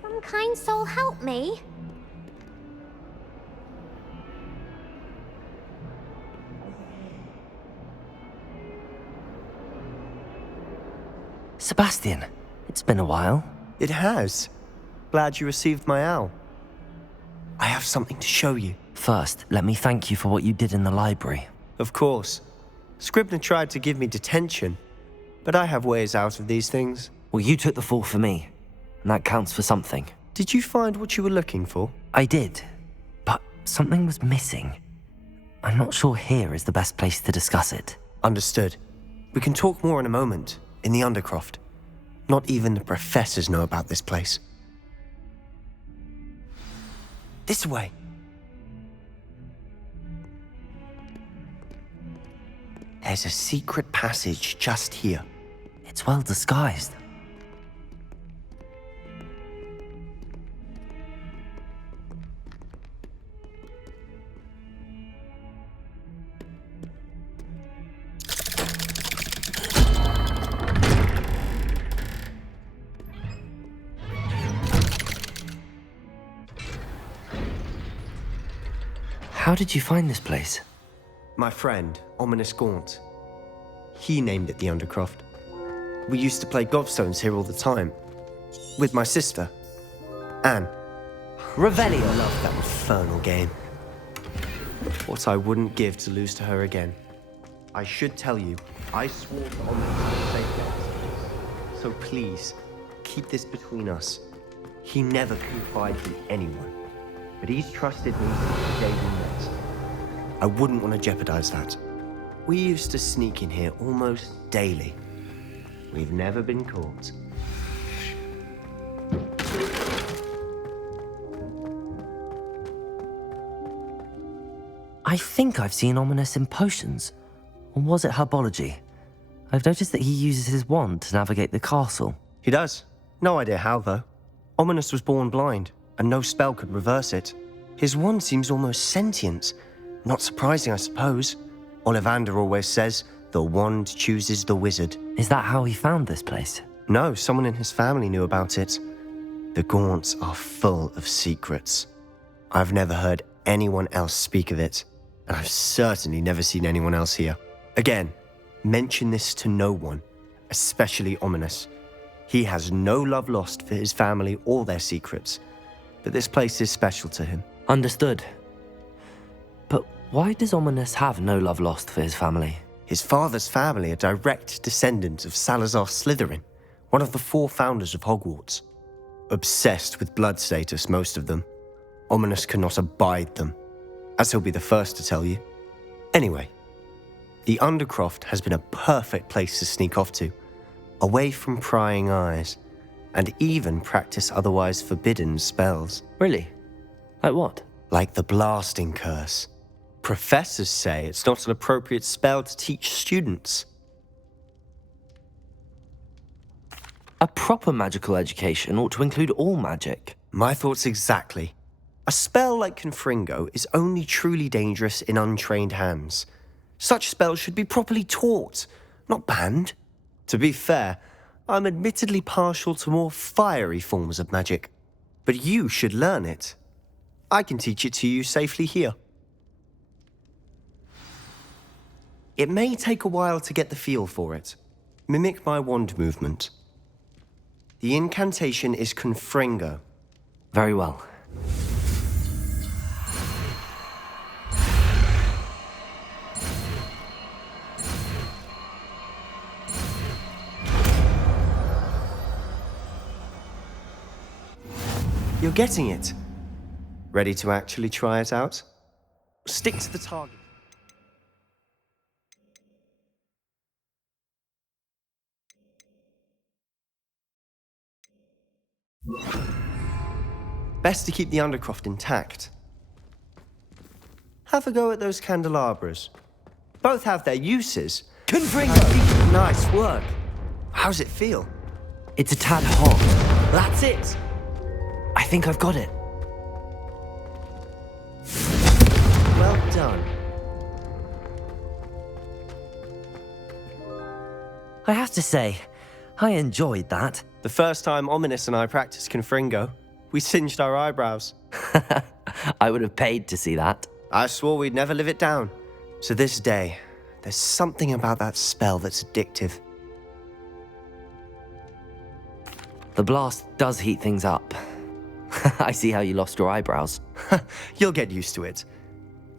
Some kind soul help me? Sebastian, it's been a while. It has. Glad you received my owl. I have something to show you. First, let me thank you for what you did in the library. Of course. Scribner tried to give me detention, but I have ways out of these things. Well, you took the fall for me, and that counts for something. Did you find what you were looking for? I did, but something was missing. I'm not sure here is the best place to discuss it. Understood. We can talk more in a moment, in the Undercroft. Not even the professors know about this place. This way. There's a secret passage just here. It's well disguised. How did you find this place? My friend, Ominous Gaunt. He named it the Undercroft. We used to play gobstones here all the time. With my sister, Anne. Revelio. I loved that infernal game. What I wouldn't give to lose to her again. I should tell you, I swore to Ominous to safeguard. So please, keep this between us. He never confided in anyone. But he's trusted me since the day we met. I wouldn't want to jeopardize that. We used to sneak in here almost daily. We've never been caught. I think I've seen Ominous in potions. Or was it herbology? I've noticed that he uses his wand to navigate the castle. He does. No idea how, though. Ominous was born blind, and no spell could reverse it. His wand seems almost sentient. Not surprising, I suppose. Ollivander always says, the wand chooses the wizard. Is that how he found this place? No, someone in his family knew about it. The Gaunts are full of secrets. I've never heard anyone else speak of it, and I've certainly never seen anyone else here. Again, mention this to no one, especially Ominous. He has no love lost for his family or their secrets, but this place is special to him. Understood. But why does Ominous have no love lost for his family? His father's family are direct descendants of Salazar Slytherin, one of the 4 founders of Hogwarts. Obsessed with blood status, most of them. Ominous cannot abide them, as he'll be the first to tell you. Anyway, the Undercroft has been a perfect place to sneak off to, away from prying eyes, and even practice otherwise forbidden spells. Really? Like what? Like the blasting curse. Professors say it's not an appropriate spell to teach students. A proper magical education ought to include all magic. My thoughts exactly. A spell like Confringo is only truly dangerous in untrained hands. Such spells should be properly taught, not banned. To be fair, I'm admittedly partial to more fiery forms of magic, but you should learn it. I can teach it to you safely here. It may take a while to get the feel for it. Mimic my wand movement. The incantation is Confringo. Very well. You're getting it. Ready to actually try it out? Stick to the target. Best to keep the Undercroft intact. Have a go at those candelabras. Both have their uses. Confringo! Nice work. How's it feel? It's a tad hot. That's it. I think I've got it. Well done. I have to say, I enjoyed that. The first time Ominous and I practiced Confringo, we singed our eyebrows. I would have paid to see that. I swore we'd never live it down. To this day, there's something about that spell that's addictive. The blast does heat things up. I see how you lost your eyebrows. You'll get used to it.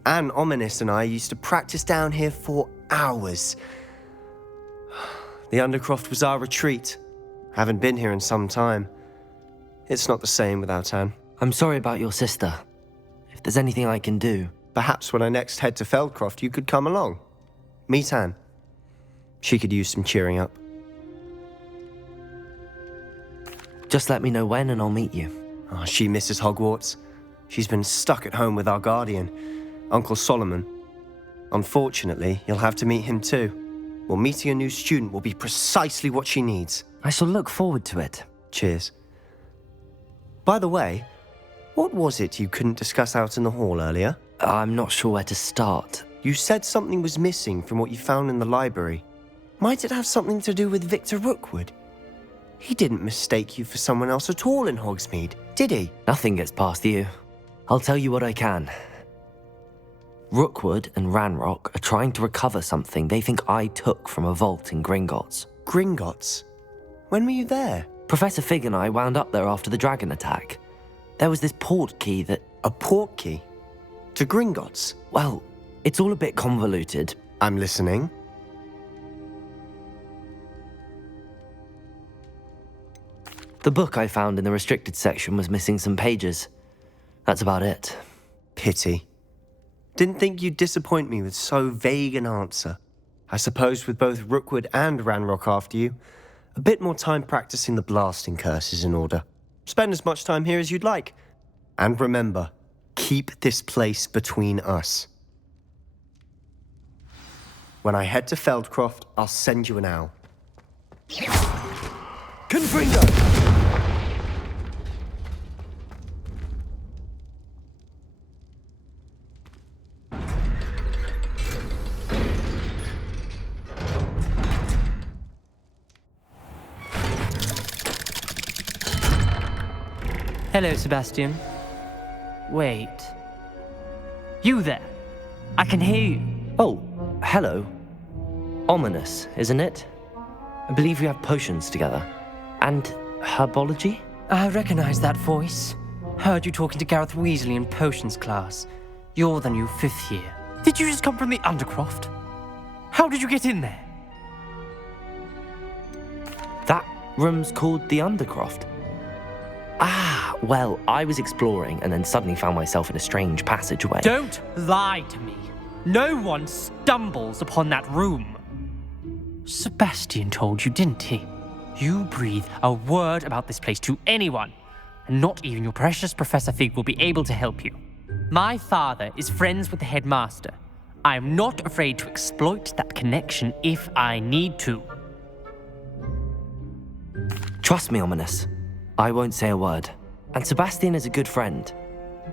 Anne, Ominous, and I used to practice down here for hours. The Undercroft was our retreat. Haven't been here in some time. It's not the same without Anne. I'm sorry about your sister. If there's anything I can do... Perhaps when I next head to Feldcroft, you could come along. Meet Anne. She could use some cheering up. Just let me know when and I'll meet you. Oh, she misses Hogwarts. She's been stuck at home with our guardian, Uncle Solomon. Unfortunately, you'll have to meet him too. Well, meeting a new student will be precisely what she needs. I shall look forward to it. Cheers. By the way, what was it you couldn't discuss out in the hall earlier? I'm not sure where to start. You said something was missing from what you found in the library. Might it have something to do with Victor Rookwood? He didn't mistake you for someone else at all in Hogsmeade, did he? Nothing gets past you. I'll tell you what I can. Rookwood and Ranrock are trying to recover something they think I took from a vault in Gringotts. Gringotts? When were you there? Professor Fig and I wound up there after the dragon attack. There was this port key that... A port key? To Gringotts? Well, it's all a bit convoluted. I'm listening. The book I found in the restricted section was missing some pages. That's about it. Pity. Didn't think you'd disappoint me with so vague an answer. I suppose with both Rookwood and Ranrock after you, a bit more time practicing the blasting curse is in order. Spend as much time here as you'd like. And remember, keep this place between us. When I head to Feldcroft, I'll send you an owl. Confringo! Hello, Sebastian. Wait. You there? I can hear you. Oh, hello. Ominous, isn't it? I believe we have potions together. And herbology? I recognize that voice. Heard you talking to Gareth Weasley in potions class. You're the new 5th year. Did you just come from the Undercroft? How did you get in there? That room's called the Undercroft. Ah, well, I was exploring and then suddenly found myself in a strange passageway. Don't lie to me. No one stumbles upon that room. Sebastian told you, didn't he? You breathe a word about this place to anyone, and not even your precious Professor Fig will be able to help you. My father is friends with the headmaster. I am not afraid to exploit that connection if I need to. Trust me, Ominous. I won't say a word. And Sebastian is a good friend.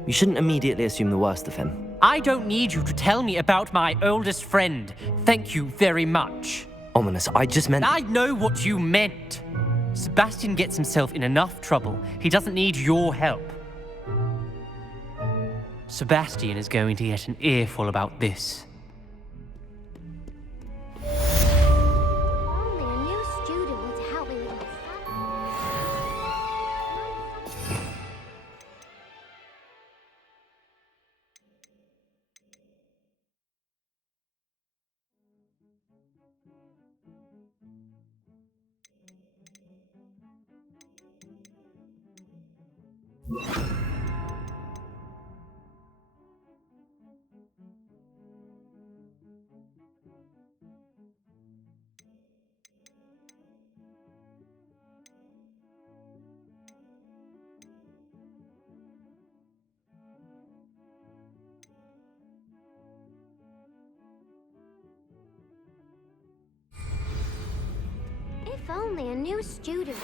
You shouldn't immediately assume the worst of him. I don't need you to tell me about my oldest friend. Thank you very much. Ominous, I just meant... I know what you meant. Sebastian gets himself in enough trouble. He doesn't need your help. Sebastian is going to get an earful about this. Only a new student would help me with this. If only a new student.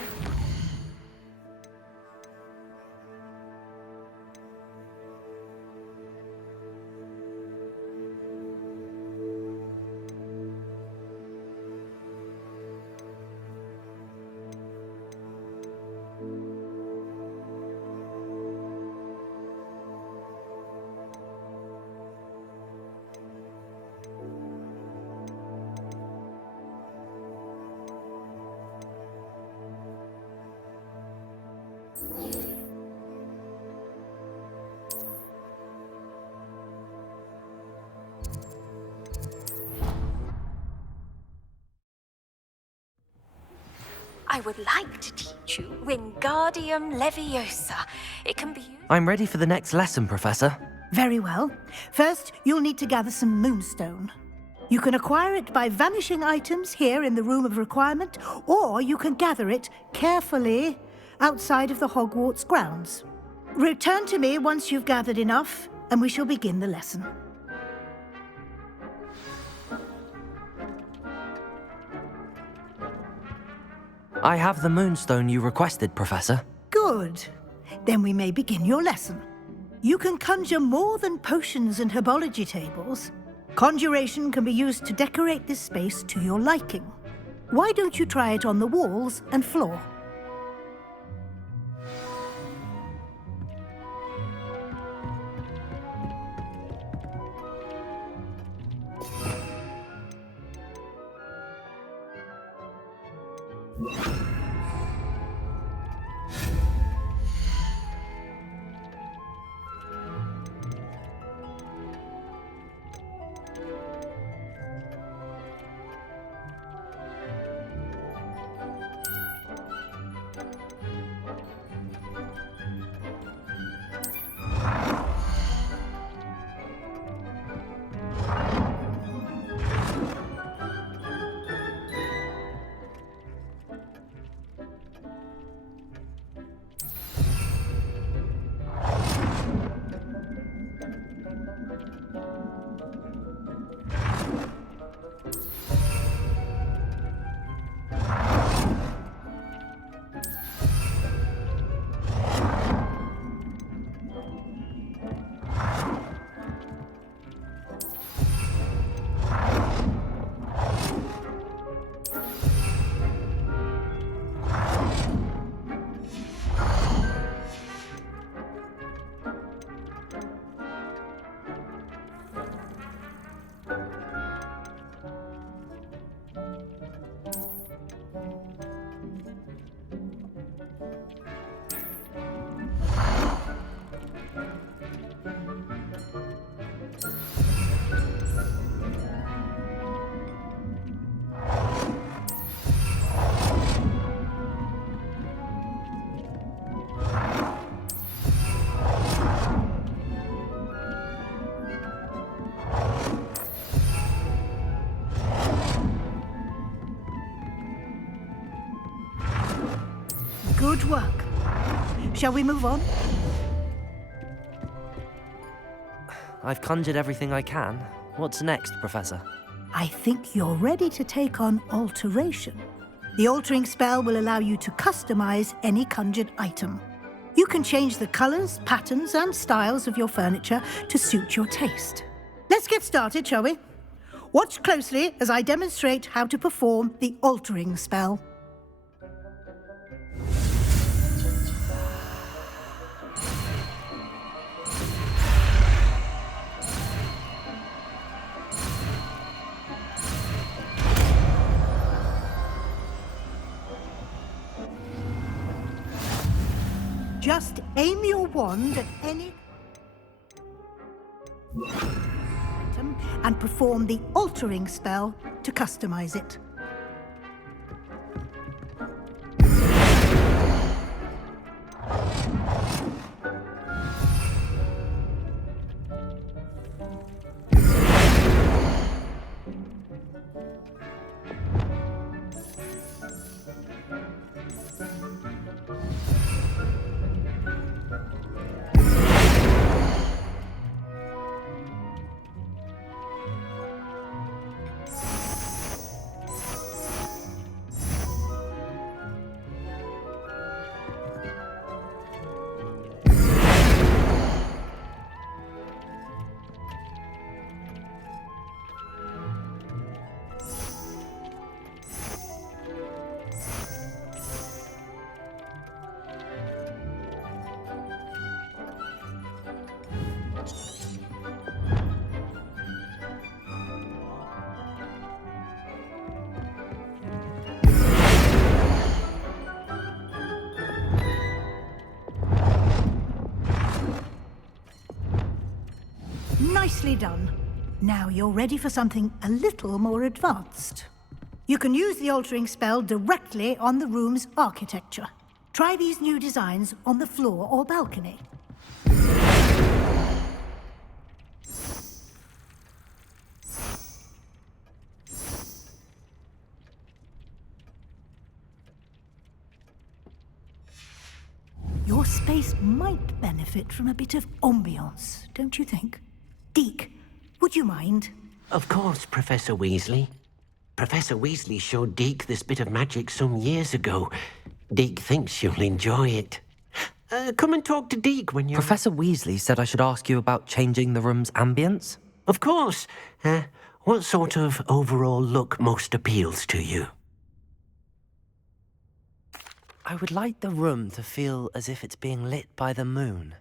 I would like to teach you Wingardium Leviosa. It can be used... I'm ready for the next lesson, Professor. Very well. First, you'll need to gather some moonstone. You can acquire it by vanishing items here in the Room of Requirement, or you can gather it carefully outside of the Hogwarts grounds. Return to me once you've gathered enough, and we shall begin the lesson. I have the moonstone you requested, Professor. Good. Then we may begin your lesson. You can conjure more than potions and herbology tables. Conjuration can be used to decorate this space to your liking. Why don't you try it on the walls and floor? Good work. Shall we move on? I've conjured everything I can. What's next, Professor? I think you're ready to take on alteration. The altering spell will allow you to customize any conjured item. You can change the colors, patterns, and styles of your furniture to suit your taste. Let's get started, shall we? Watch closely as I demonstrate how to perform the altering spell. Just aim your wand at any item and perform the altering spell to customize it. Nicely done. Now you're ready for something a little more advanced. You can use the altering spell directly on the room's architecture. Try these new designs on the floor or balcony. Your space might benefit from a bit of ambiance, don't you think? Deke, would you mind? Of course, Professor Weasley. Professor Weasley showed Deke this bit of magic some years ago. Deke thinks you'll enjoy it. Come and talk to Deke when you're... Professor Weasley said I should ask you about changing the room's ambience. Of course. What sort of overall look most appeals to you? I would like the room to feel as if it's being lit by the moon.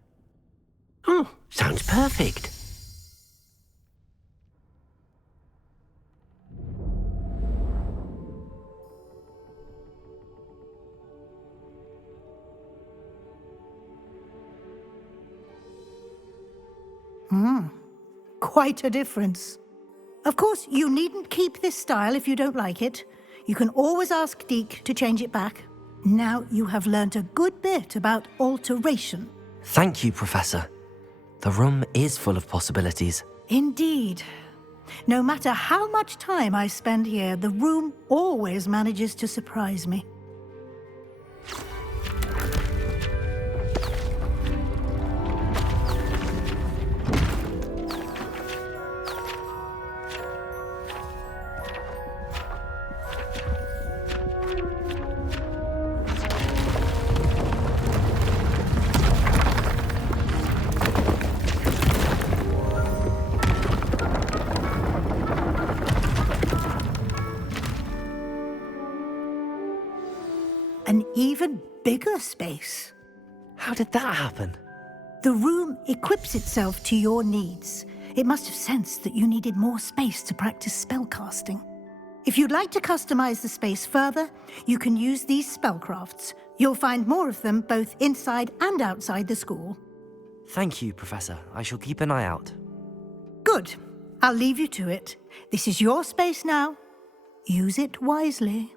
Oh, sounds perfect. Quite a difference. Of course, you needn't keep this style if you don't like it. You can always ask Deke to change it back. Now you have learnt a good bit about alteration. Thank you, Professor. The room is full of possibilities. Indeed. No matter how much time I spend here, the room always manages to surprise me. An even bigger space. How did that happen? The room equips itself to your needs. It must have sensed that you needed more space to practice spellcasting. If you'd like to customize the space further, you can use these spellcrafts. You'll find more of them both inside and outside the school. Thank you, Professor. I shall keep an eye out. Good. I'll leave you to it. This is your space now. Use it wisely.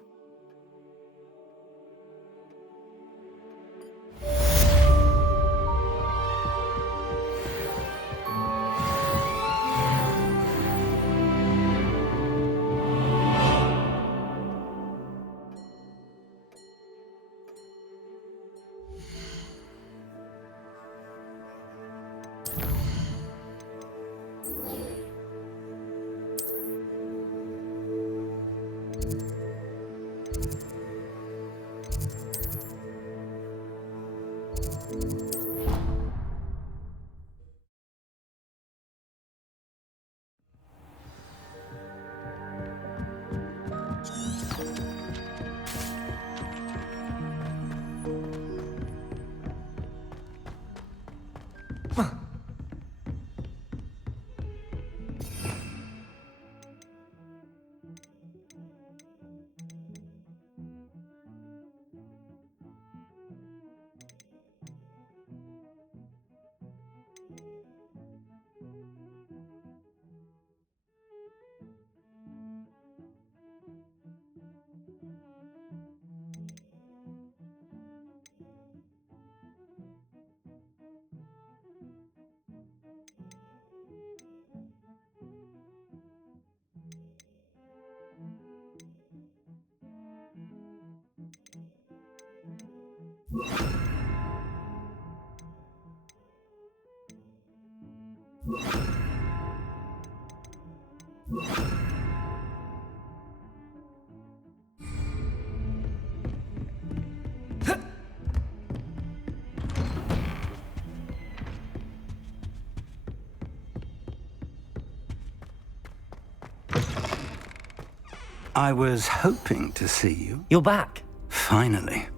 I was hoping to see you. You're back. Finally.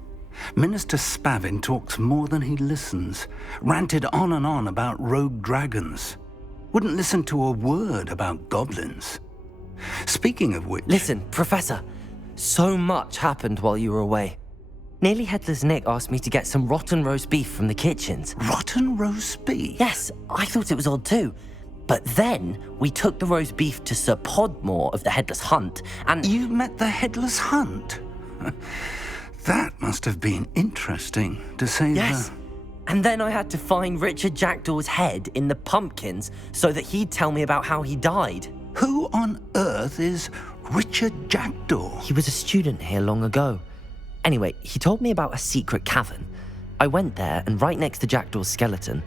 Minister Spavin talks more than he listens. Ranted on and on about rogue dragons. Wouldn't listen to a word about goblins. Speaking of which... Listen, Professor. So much happened while you were away. Nearly Headless Nick asked me to get some rotten roast beef from the kitchens. Rotten roast beef? Yes, I thought it was odd too. But then we took the roast beef to Sir Podmore of the Headless Hunt, and... You met the Headless Hunt? That must have been interesting, to say Yes. the... And then I had to find Richard Jackdaw's head in the pumpkins so that he'd tell me about how he died. Who on earth is Richard Jackdaw? He was a student here long ago. Anyway, he told me about a secret cavern. I went there, and right next to Jackdaw's skeleton,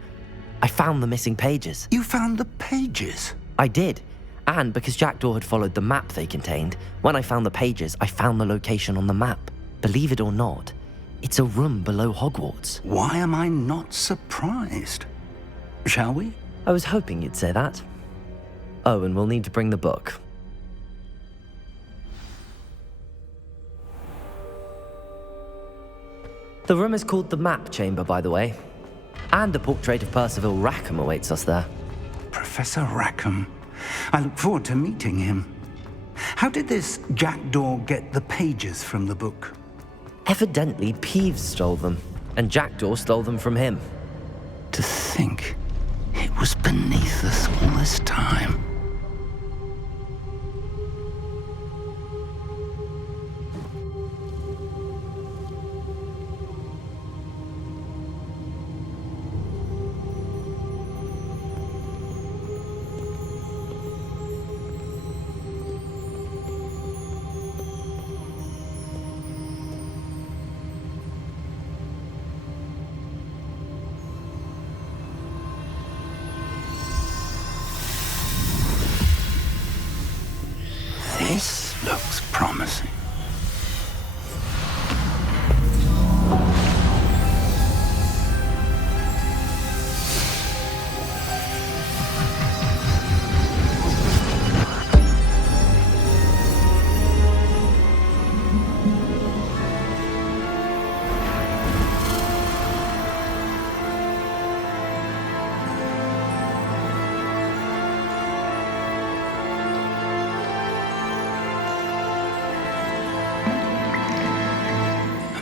I found the missing pages. You found the pages? I did. And because Jackdaw had followed the map they contained, when I found the pages, I found the location on the map. Believe it or not, it's a room below Hogwarts. Why am I not surprised? Shall we? I was hoping you'd say that. Oh, and we'll need to bring the book. The room is called the Map Chamber, by the way. And a portrait of Percival Rackham awaits us there. Professor Rackham. I look forward to meeting him. How did this Jackdaw get the pages from the book? Evidently, Peeves stole them, and Jackdaw stole them from him. To think it was beneath us all this time. This looks promising.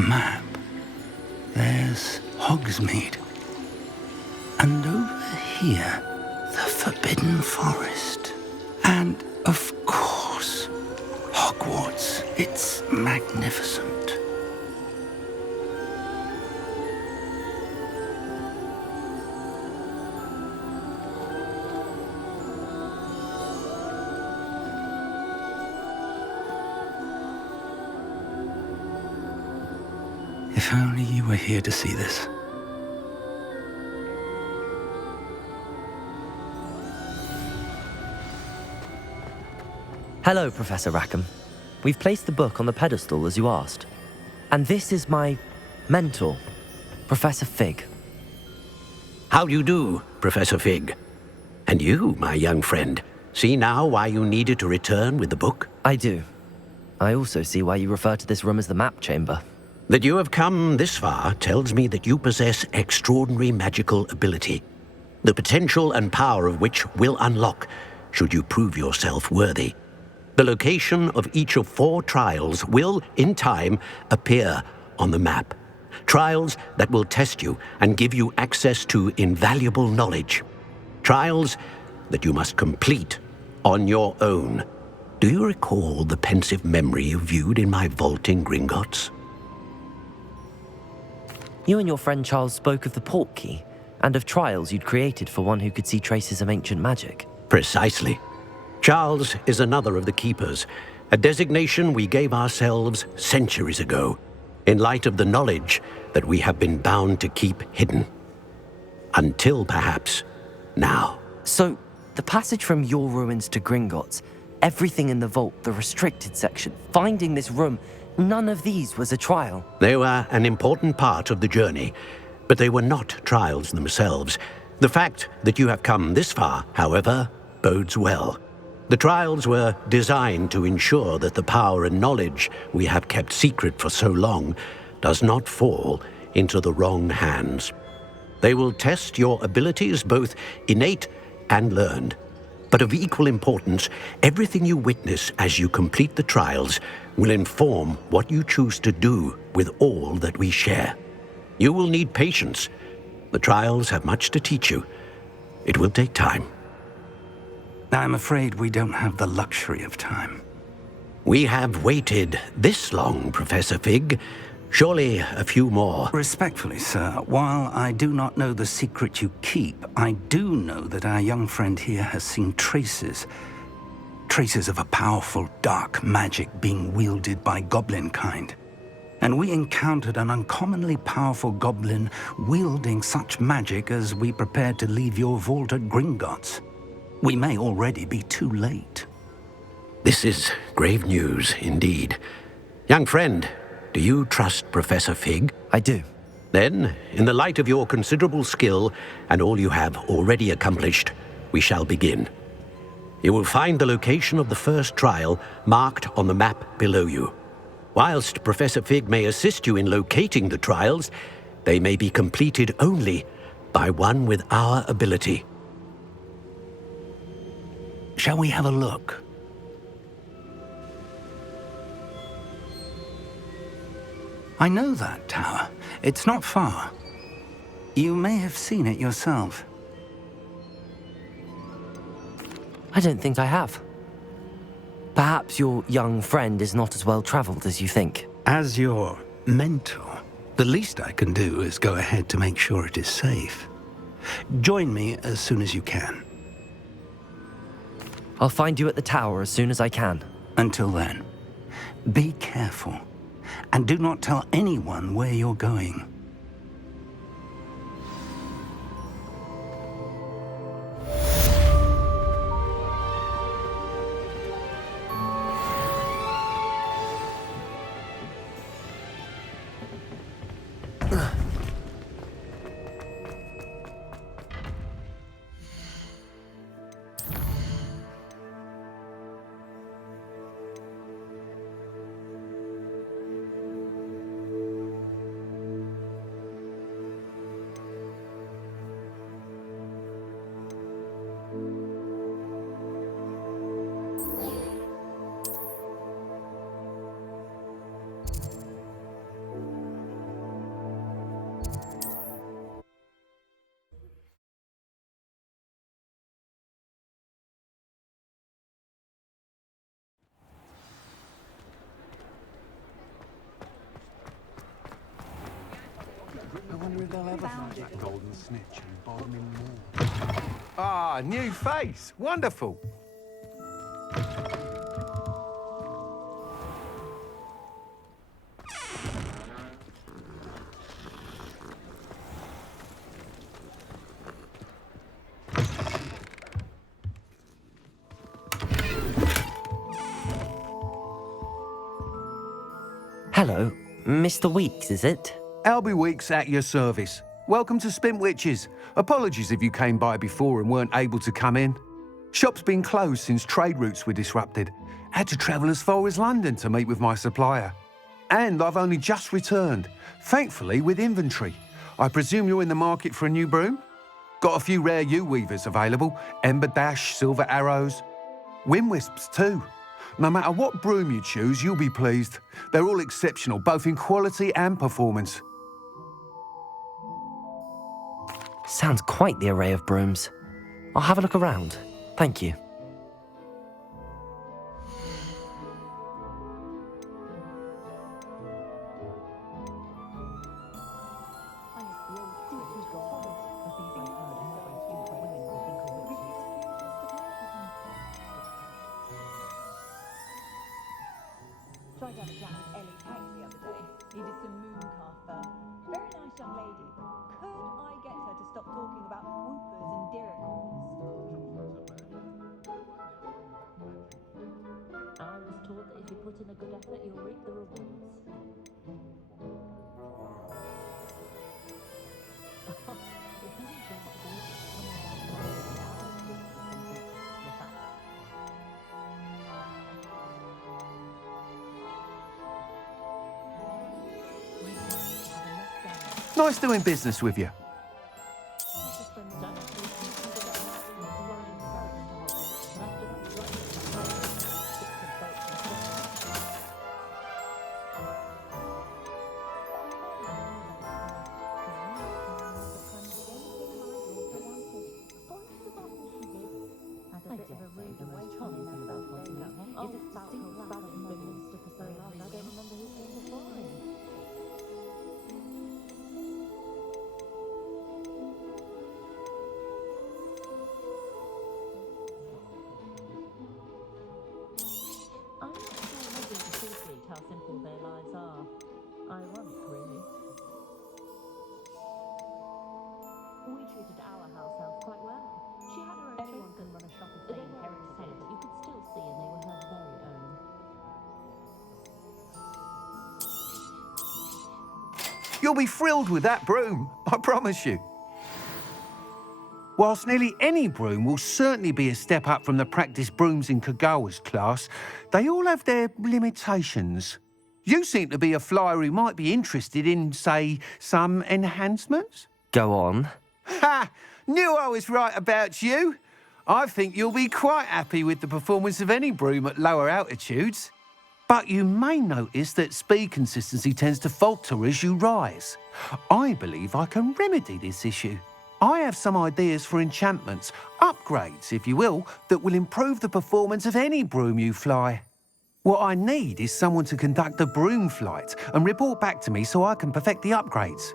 Map. There's Hogsmeade. And over here, the Forbidden Forest. And, of course, Hogwarts. It's magnificent. If only you were here to see this. Hello, Professor Rackham. We've placed the book on the pedestal as you asked. And this is my mentor, Professor Fig. How do you do, Professor Fig? And you, my young friend, see now why you needed to return with the book? I do. I also see why you refer to this room as the Map Chamber. That you have come this far tells me that you possess extraordinary magical ability, the potential and power of which will unlock should you prove yourself worthy. The location of each of 4 trials will, in time, appear on the map. Trials that will test you and give you access to invaluable knowledge. Trials that you must complete on your own. Do you recall the pensive memory you viewed in my vault in Gringotts? You and your friend Charles spoke of the Portkey, and of trials you'd created for one who could see traces of ancient magic. Precisely. Charles is another of the Keepers, a designation we gave ourselves centuries ago, in light of the knowledge that we have been bound to keep hidden. Until, perhaps, now. So, the passage from your ruins to Gringotts, everything in the vault, the restricted section, finding this room, none of these was a trial. They were an important part of the journey, but they were not trials themselves. The fact that you have come this far, however, bodes well. The trials were designed to ensure that the power and knowledge we have kept secret for so long does not fall into the wrong hands. They will test your abilities, both innate and learned. But of equal importance, everything you witness as you complete the trials will inform what you choose to do with all that we share. You will need patience. The trials have much to teach you. It will take time. I'm afraid we don't have the luxury of time. We have waited this long, Professor Fig. Surely a few more. Respectfully, sir, while I do not know the secret you keep, I do know that our young friend here has seen traces of a powerful dark magic being wielded by goblin kind. And we encountered an uncommonly powerful goblin wielding such magic as we prepared to leave your vault at Gringotts. We may already be too late. This is grave news indeed. Young friend, do you trust Professor Fig? I do. Then, in the light of your considerable skill and all you have already accomplished, we shall begin. You will find the location of the first trial marked on the map below you. Whilst Professor Fig may assist you in locating the trials, they may be completed only by one with our ability. Shall we have a look? I know that tower. It's not far. You may have seen it yourself. I don't think I have. Perhaps your young friend is not as well traveled as you think. As your mentor, the least I can do is go ahead to make sure it is safe. Join me as soon as you can. I'll find you at the tower as soon as I can. Until then, be careful. And do not tell anyone where you're going. Ah, new face. Wonderful. Hello, Mr. Weeks, is it? Albie Weeks at your service. Welcome to Spintwitches. Apologies if you came by before and weren't able to come in. Shop's been closed since trade routes were disrupted. Had to travel as far as London to meet with my supplier. And I've only just returned, thankfully with inventory. I presume you're in the market for a new broom? Got a few rare yew-weavers available, Ember Dash, Silver Arrows, Wind Wisps too. No matter what broom you choose, you'll be pleased. They're all exceptional, both in quality and performance. Sounds quite the array of brooms. I'll have a look around. Thank you. Tried to have a chat with Ellie Pax the other day. Needed some mooncalf fur. Very nice young lady. Could I get her to stop talking about whoopers and diricals? I was told that if you put in a good effort, you'll reap the rewards. Nice doing business with you. Had a bit of a You'll be thrilled with that broom, I promise you. Whilst nearly any broom will certainly be a step up from the practice brooms in Kagawa's class, they all have their limitations. You seem to be a flyer who might be interested in, say, some enhancements? Go on. Ha! Knew I was right about you. I think you'll be quite happy with the performance of any broom at lower altitudes. But you may notice that speed consistency tends to falter as you rise. I believe I can remedy this issue. I have some ideas for enchantments, upgrades, if you will, that will improve the performance of any broom you fly. What I need is someone to conduct a broom flight and report back to me so I can perfect the upgrades.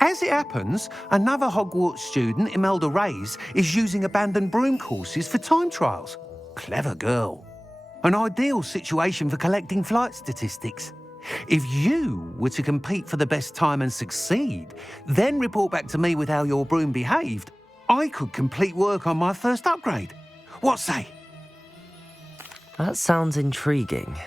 As it happens, another Hogwarts student, Imelda Reyes, is using abandoned broom courses for time trials. Clever girl. An ideal situation for collecting flight statistics. If you were to compete for the best time and succeed, then report back to me with how your broom behaved, I could complete work on my first upgrade. What say? That sounds intriguing.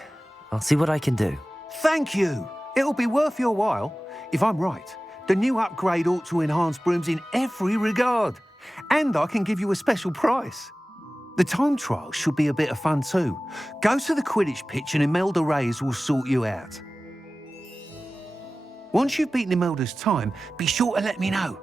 I'll see what I can do. Thank you. It'll be worth your while. If I'm right, the new upgrade ought to enhance brooms in every regard. And I can give you a special price. The time trial should be a bit of fun too. Go to the Quidditch pitch and Imelda Reyes will sort you out. Once you've beaten Imelda's time, be sure to let me know.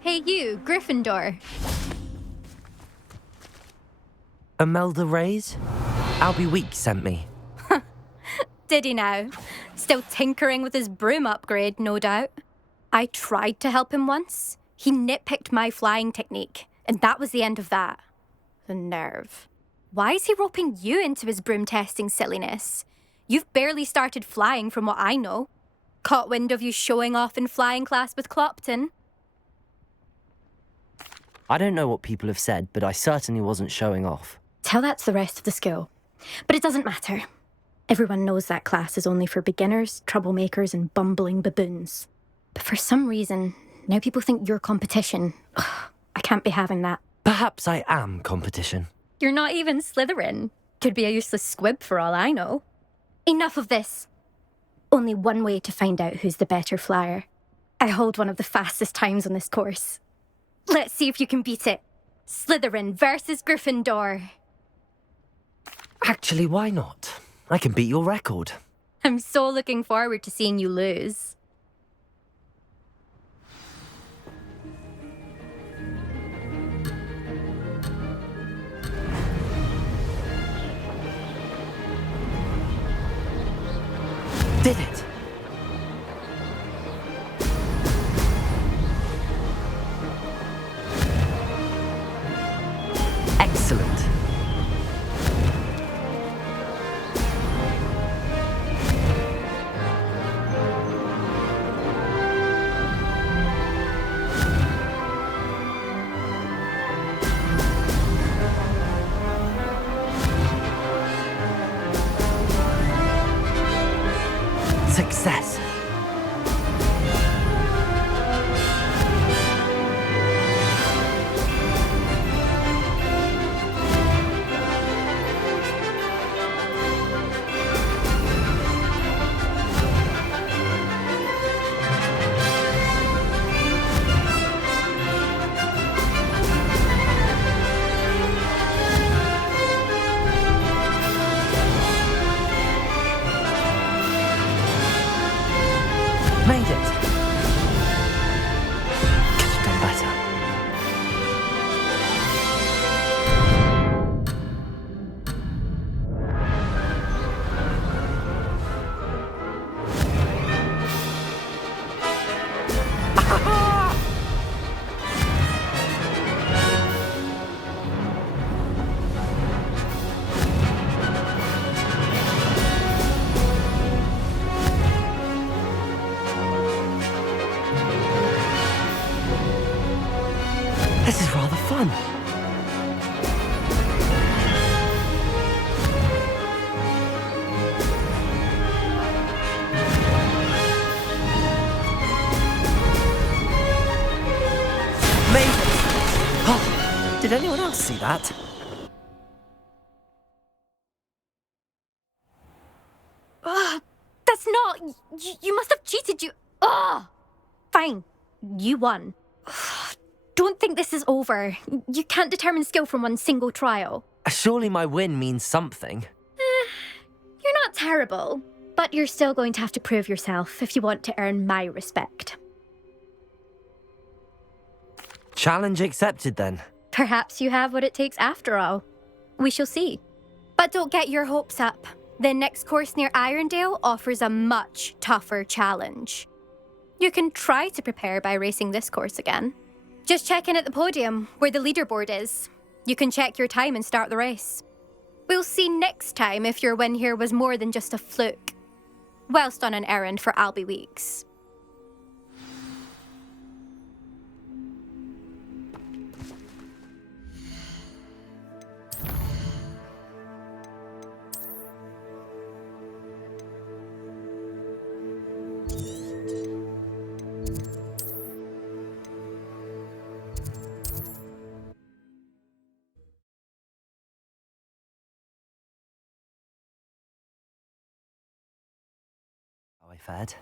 Hey you, Gryffindor. Imelda Reyes? Albie Weeks sent me. Did he now? Still tinkering with his broom upgrade, no doubt. I tried to help him once. He nitpicked my flying technique, and that was the end of that. The nerve. Why is he roping you into his broom testing silliness? You've barely started flying from what I know. Caught wind of you showing off in flying class with Clopton. I don't know what people have said, but I certainly wasn't showing off. Tell that to the rest of the school. But it doesn't matter. Everyone knows that class is only for beginners, troublemakers, and bumbling baboons. But for some reason, now people think you're competition. Ugh, I can't be having that. Perhaps I am competition. You're not even Slytherin. Could be a useless squib for all I know. Enough of this. Only one way to find out who's the better flyer. I hold one of the fastest times on this course. Let's see if you can beat it. Slytherin versus Gryffindor. Actually, why not? I can beat your record. I'm so looking forward to seeing you lose. Did it! Excellent. Made it! Could have done better. This is rather fun. Made it! Oh, did anyone else see that? That's not... You must have cheated, you... Ugh! Fine. You won. Don't think this is over. You can't determine skill from one single trial. Surely my win means something. You're not terrible, but you're still going to have to prove yourself if you want to earn my respect. Challenge accepted then. Perhaps you have what it takes after all. We shall see. But don't get your hopes up. The next course near Irondale offers a much tougher challenge. You can try to prepare by racing this course again. Just check in at the podium, where the leaderboard is. You can check your time and start the race. We'll see next time if your win here was more than just a fluke, whilst on an errand for Albie Weeks. How I fared.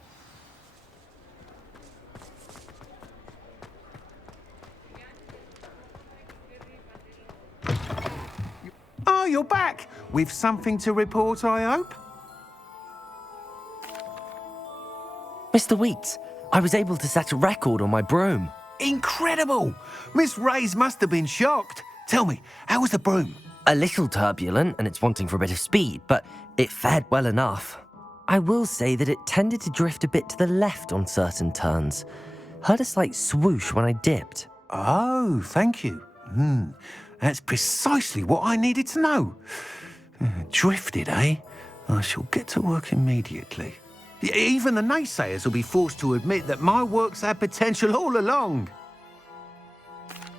Oh, you're back! With something to report, I hope? Mr. Weeks, I was able to set a record on my broom. Incredible! Miss Reyes must have been shocked. Tell me, how was the broom? A little turbulent, and it's wanting for a bit of speed, but it fared well enough. I will say that it tended to drift a bit to the left on certain turns. Heard a slight swoosh when I dipped. Oh, thank you. That's precisely what I needed to know. Drifted, eh? I shall get to work immediately. Even the naysayers will be forced to admit that my work's had potential all along.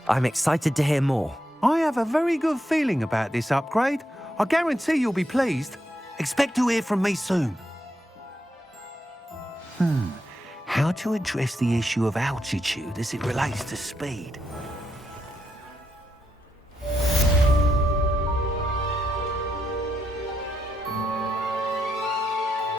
I'm excited to hear more. I have a very good feeling about this upgrade. I guarantee you'll be pleased. Expect to hear from me soon. How to address the issue of altitude as it relates to speed?